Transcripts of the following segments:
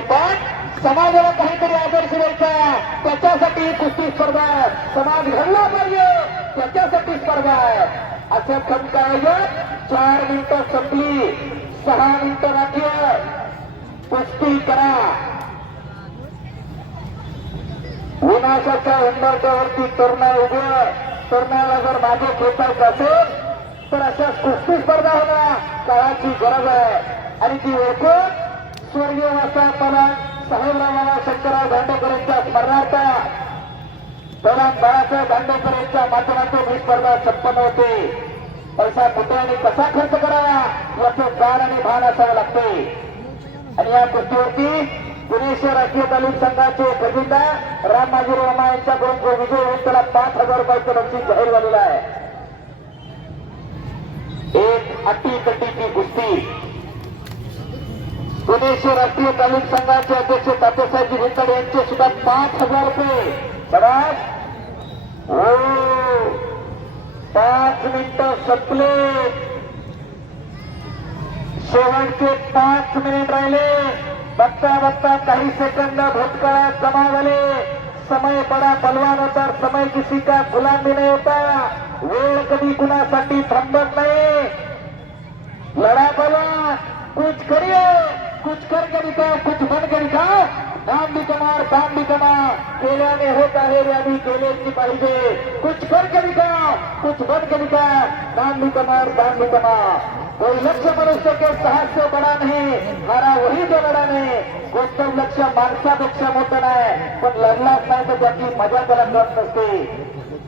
पण समाजाला काहीतरी आदर्श द्यायचा. त्याच्यासाठी कुस्ती स्पर्धा. आहे. समाज घडला पाहिजे. त्याच्यासाठी स्पर्धा. आहे असं खंत आयोजन चार मिनिटं संपली. सहा मिनिटं राखी कुस्ती करा. विनाशाच्या उंबरट्यावरती तरुणा उभं तरुणाला जर मागे खेचायचं असेल तर अशा कुस्ती स्पर्धा होणं काळाची गरज आहे. आणि ती ओळखून स्वर्गीय वासा पला साहेबराव शंकरराव दांडेकर यांच्या स्मरणार्थ प्रधान बाळासाहेब दांडेकर यांच्या माध्यमातून ही स्पर्धा संपन्न होते. पैसा कुठे आणि कसा खर्च करावा याचं जाण आणि भान असावं लागते. आणि या गोष्टीवरती पुणे राष्ट्रीय तालीम संघाचे खजिनदार राम माजी रामा यांच्याकडून जो विजय होईल त्याला पाच हजार रुपयाचं बक्षीस जाहीर झालेलं आहे. एक अटी तटीची कुस्ती. पुणे राष्ट्रीय तालीम संघाचे अध्यक्ष तात्यासाहेब हिंदड यांचे सुद्धा पाच हजार रुपये. समाज हो. पाच मिनिट संपले. शेवटचे पाच मिनिट राहिले. बघता बघता काही सेकंद भूतकाळात जमा झाले. समय बडा बलवान होता समय किसी का गुलामी नाही होता. वेळ कधी कुणासाठी थांबत नाही. लढा बलवान कुछ करिए. कुछ कर करके दिखाओ कुछ बन के दिखाओ नाम भी कमार काम भी कमा केल्याने होत आहे यादी केल्याची पाहिजे. कुछ कर करके दिखाओ कुछ बन के दिखा नाम भी कमार काम भी कमा कोई लक्ष्य मनुष्य के साहस से बडा नहीं हारा वही जो लड़ा नाही. कोणतं लक्ष्य माणसापेक्षा मोठं नाही पण लढलाच नाही तर त्याची मजा त्याला कळत नसते.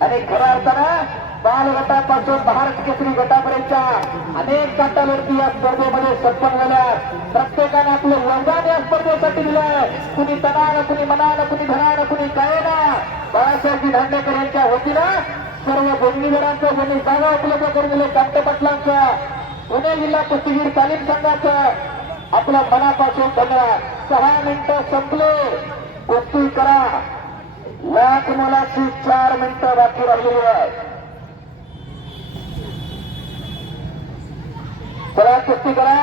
आणि खऱ्या अर्थानं बाल गटापासून महाराष्ट्र केसरी गटापर्यंतच्या अनेक गटावरती या स्पर्धेमध्ये संपन्न झाल्या. प्रत्येकाने आपलं योगदान या स्पर्धेसाठी दिलंय. कुणी तणानं कुणी मनानं कुणी धनानं कुणी गायना बाळासाहेबजी दांडेकर यांच्या वतीनं सर्व बोलणीदारांचं त्यांनी जागा उपलब्ध करून दिले कांत पाटलांचं पुणे जिल्हा कुस्तीगीर तालीम संघाचं. आपल्या मनापासून धन्यवाद. सहा मिनिटं संपले. कुस्ती करा. लाख मुलाची चार मिनिटं बाकी राहिलेली आहे चला कुस्ती करा.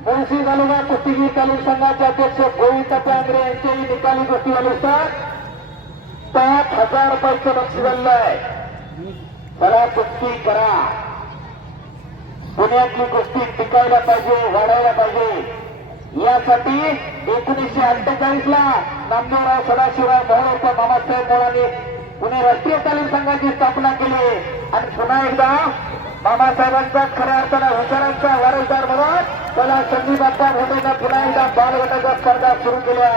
मुळशी तालुका कुस्तीगीर तालुक संघाचे अध्यक्ष गोविंद पांगरे यांच्याही निकाली कुस्ती झाली असतात पाच हजार रुपयाचं बक्षीस झालेलं आहे चला कुस्ती करा. पुण्यातली कुस्ती टिकायला पाहिजे वाढायला पाहिजे. यासाठी एकोणीसशे अठ्ठेचाळीस ला नामदेवराव सदाशिवराव मोहोळ बाबासाहेब मोळाने पुणे राष्ट्रीय तालीम संघाची स्थापना केली. आणि पुन्हा एकदा बाबासाहेबांचा खऱ्या अर्थानं हुशारांचा वारसदार म्हणून त्याला संधी बाप्पा भोटेनं पुन्हा एकदा बालगटाच्या स्पर्धा सुरू केल्या.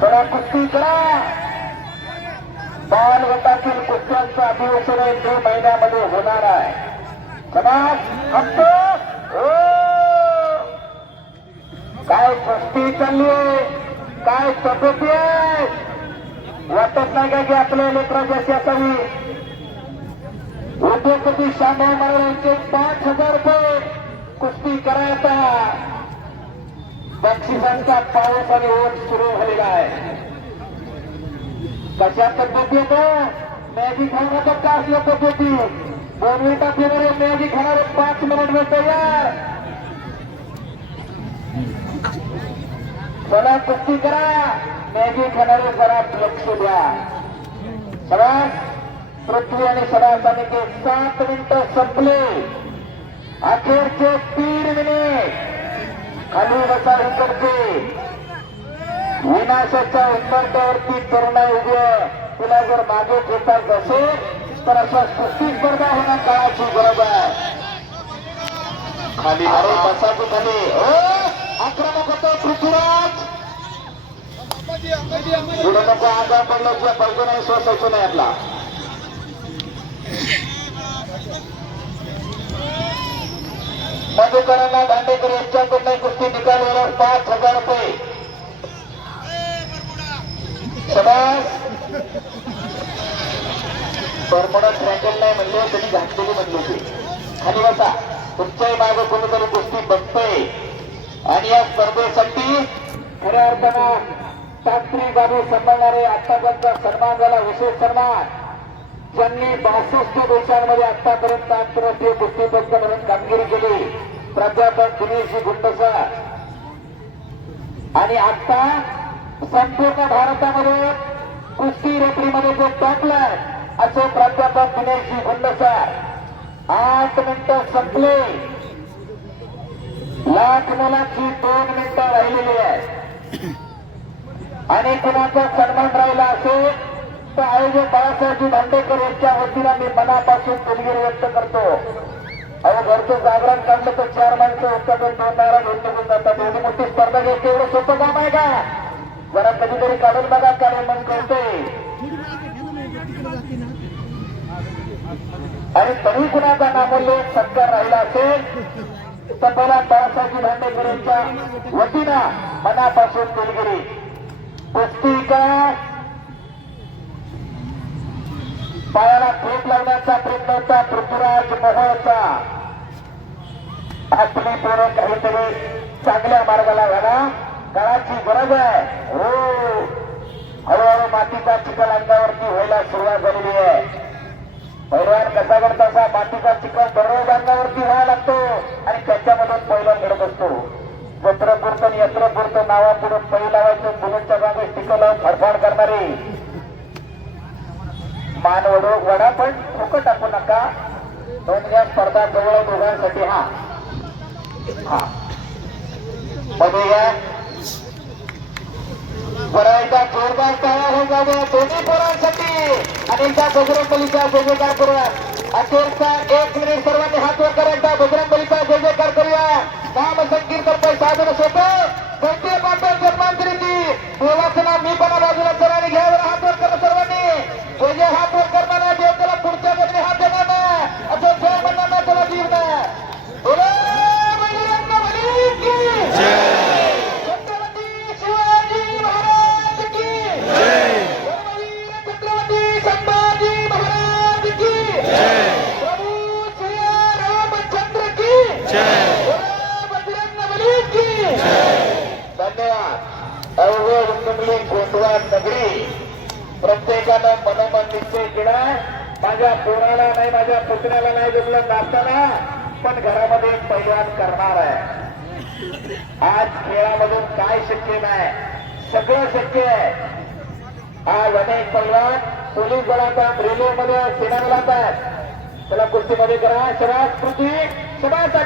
त्याला कुस्ती करा. बालगटातील कुस्त्यांचं अधिवेशन हे मे महिन्यामध्ये होणार आहे. समाज हप्तो काय कुस्ती चालली आहे? काय पद्धती आहे वाटत नाही का की आपल्या लेकराची अशी असावी? उद्योगपती शांभाव महाराज यांचे पाच हजार रुपये कुस्ती करायचा. बक्षिसांचा पाऊस आणि ओट सुरू झालेला आहे. कशा पद्धती येतो मॅगी खाऊ नका का असल्या पद्धती. दोन मिनिटात येणारे मॅजिक होणार पाच मिनिट में तयार. चला कुस्ती करा. मॅजिक होणारे जरा लक्ष द्या. सगळा पृथ्वी आणि सदासाने ते सात मिनिटं संपले. अखेरचे तीन मिनिट. खाली बसा इकडचे. विनाशाच्या उंबरट्यावरती तरुणा उभी तुला जर मागे खेचायचं असेल तर अशा कुस्ती स्पर्धा होणं काळाची गरज आहे. खाली अरे बसा. बसाची खाली. आक्रमक होतो पृथ्वीराज. पुढे नको आजार पडल्याशिवाय पाहिजे नाही सोसायचं नाही आपला. मधुकरांना दांडेकर यांच्याकडनं कुस्ती निकालवर पाच हजार रुपये. समाज परमोडा ट्रॅकल नाही म्हणले त्यांनी घातलेली म्हणली होती. खाली बसा. तुमच्याही मागे कोणीतरी कुस्ती बघतोय. आणि या स्पर्धेसाठी खऱ्या अर्थानं तांत्रिक बाबी सांभाळणारे आतापर्यंत सन्मान झाला विशेष सन्मान. ज्यांनी बासष्ट देशांमध्ये आतापर्यंत आंतरराष्ट्रीय कुस्तीपट्ट प्राध्यापक दिनेशजी गुंडसा आणि आता संपूर्ण भारतामध्ये कुस्ती रेफरीमध्ये जो टॉपलाय असे प्राध्यापक दिनेशजी गुंडसा आठ मिनिटं संपले. लाख मुलाची दोन मिनिटं राहिलेली आहे आणि कुणाचा सन्मान राहिला असेल तर आयोजक बाळासाहेबजी भांडेकर यांच्या वतीला मी मनापासून दिलगिरी व्यक्त करतो. अहो घरचं जागरण काढलं तर चार माणसं उत्तर दोन नारा घेऊन निघून जातात. एवढी मोठी स्पर्धा घ्यायची एवढं सोपं काम आहे का? जरा कधीतरी काढून बघा काय मन कळतंय आणि तरी कुणाचा नामोल्लेख सत्कार राहिला असेल तर मला बाळासाहेब भांडेकरांच्या वतीनं मनापासून दिलगिरी. कुस्ती का? पायाला ठोक लावण्याचा प्रयत्न होता पृथ्वीराज मोहोळचा आपली पोरं काहीतरी चांगल्या मार्गाला घाला काळाची गरज आहे. हो. हळूहळू मातीचा चिखल अंगावरती व्हायला सुरुवात झालेली आहे. पैलवान कसा करत असा मातीचा चिखल दररोज अंगावरती व्हायला लागतो आणि त्याच्यामधून पहिला मिळत असतो. पुरतं यत्र पुरतं नावापुढं पै लावायचं मुलांच्या मागे टिकल फडफाड करणारे. मान वडो वडा पण फुकट टाकू नका. दोन या स्पर्धा जवळ दोघांसाठी हा. मध्ये या बरं एकदा जोरदार तयार हो जाऊ द्या दोन्ही पोरांसाठी आणि एकदा करूया. अखेरचा एक मिनिट सर्वांनी हात वर करा. एकदा बजरंगबलीचा जय जयकार करूया. नाम संकीर्तन पै साधन सोपं. भारतीय पाटण जन्मांतरीची देवाचं नाव मी पण बाजूला सर्वांनी घ्यावर प्रत्येकानं मनोमन निश्चय केला माझ्या पोराला नाही माझ्या पुतण्याला नाही जमलं नाचताना पण घरामध्ये एक पैलवान करणार आहे. आज खेळामधून काय शक्य नाही? सगळं शक्य आहे. आज अनेक पैलवान पोलीस दलात रेल्वेमध्ये सेना दलात त्याला कुस्तीमध्ये करा. शराज कृती शबास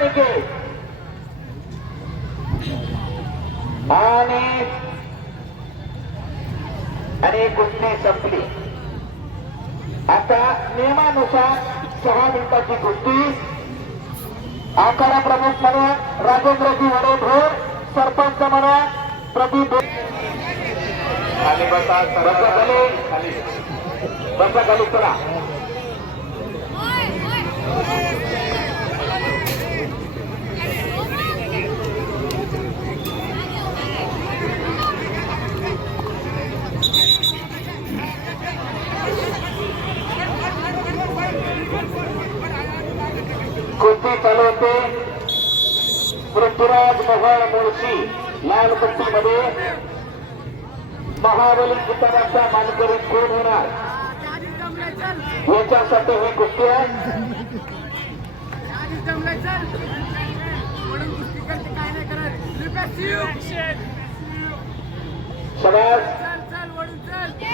आणि आणि कुस्ती संपली. आता नियमानुसार सहा मिनिटाची कुस्ती. आखाडा प्रमुख म्हणून राजेंद्रजी वडे भोर सरपंच म्हणून प्रदीप खाली बसा बसा खाली. खाली. बसा खाली चला कुस्ती चालू होते पृथ्वीराज वर्षी मुळशी लाल पट्टीमध्ये महाबली किताबाचा मानकरी कोण होणार? याच्यासाठी ही कुस्ती आहे. समाज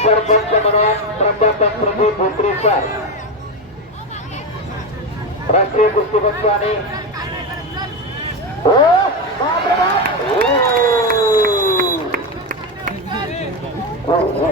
सरपंच म्हणून प्राध्यापक प्रभू भोत्रे सर राष्ट्रीय कुस्तीपट्टू आणि हो! बापरे बाप! हो. हो, हो,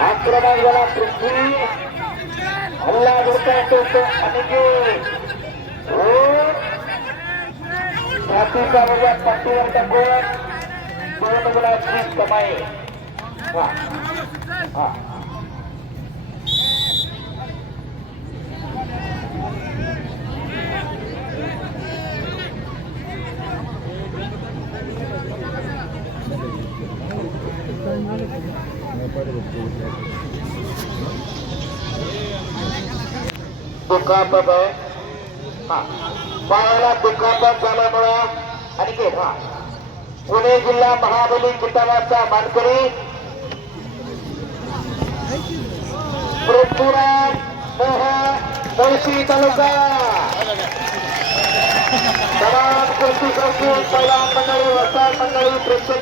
आक्रमण झाला पृथ्वी. हल्ला करता तो अनिकेत हो. छातीचा पाठीवर टाकून कमाई. हा हा. दुखापत आहे. हा. पायाला दुखापत झाल्यामुळं आणि हा. पुणे जिल्हा महाबली किताबाचा मानकरी पृथ्वीराज मोहन मुळशी तालुका. तमाम कुस्ती संकुल पहिला मंडळी वसार मंडळी प्रेक्षक